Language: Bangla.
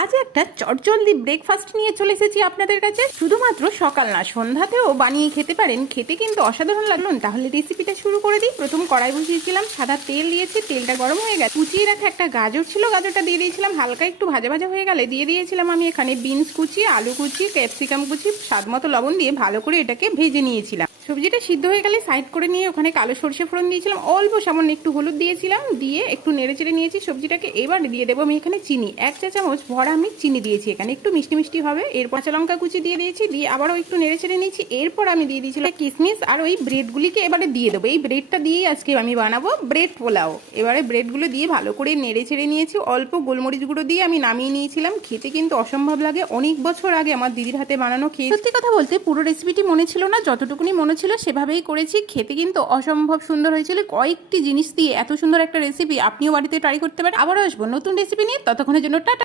আজ একটা চটজলদি ব্রেকফাস্ট নিয়ে চলে এসেছি আপনাদের কাছে। শুধুমাত্র সকাল না, সন্ধ্যাতেও বানিয়ে খেতে পারেন। খেতে কিন্তু অসাধারণ লাগলো। তাহলে রেসিপিটা শুরু করে দিই। প্রথম কড়াই বসিয়েছিলাম, সাদা তেল দিয়েছি, তেলটা গরম হয়ে গেছে। কুচিয়ে রাখা একটা গাজর ছিল, গাজরটা দিয়ে দিয়েছিলাম। হালকা একটু ভাজা ভাজা হয়ে গেলে দিয়ে দিয়েছিলাম আমি এখানে বিনস কুচি, আলু কুচি, ক্যাপসিকাম কুচি, স্বাদ মতো লবণ দিয়ে ভালো করে এটাকে ভেজে নিয়েছিলাম। সবজিটা সিদ্ধ হয়ে গেলে সাইড করে নিয়ে ওখানে কালো সরষে ফোড়ন দিয়েছিলাম, অল্প সামান্য একটু হলুদ দিয়েছিলাম, দিয়ে একটু নেড়ে চেড়ে নিয়েছি সবজিটাকে। এবার দিয়ে দেবো আমি এখানে চিনি, 1 চা চামচ ভরা আমি চিনি দিয়েছি এখানে, একটু মিষ্টি মিষ্টি হবে। এরপর কাঁচা লঙ্কা কুচি দিয়ে দিয়েছি, দিয়ে আবারও একটু নেড়ে চেড়ে নিয়েছি। এরপর আমি দিয়ে দিয়েছিলাম কিশমিশ আর ওই ব্রেডগুলিকে এবারে দিয়ে দেবো। এই ব্রেডটা দিয়েই আজকে আমি বানাবো ব্রেড পোলাও। এবারে ব্রেডগুলো দিয়ে ভালো করে নেড়ে চেড়ে নিয়েছি। অল্প গোলমরিচ গুঁড়ো দিয়ে আমি নামিয়ে নিয়েছিলাম। খেতে কিন্তু অসম্ভব লাগে। অনেক বছর আগে আমার দিদির হাতে বানানো খেয়ে, সত্যি কথা বলতে পুরো রেসিপিটি মনে ছিল না, যতটুকুনি মনে ছিল সেভাবেই করেছি। খেতে কিন্তু অসম্ভব সুন্দর হয়েছিল। কয়েকটি জিনিস দিয়ে এত সুন্দর একটা রেসিপি আপনিও বাড়িতে ট্রাই করতে পারেন। আবারও আসবো নতুন রেসিপি নিয়ে, ততক্ষণের জন্য টাটা।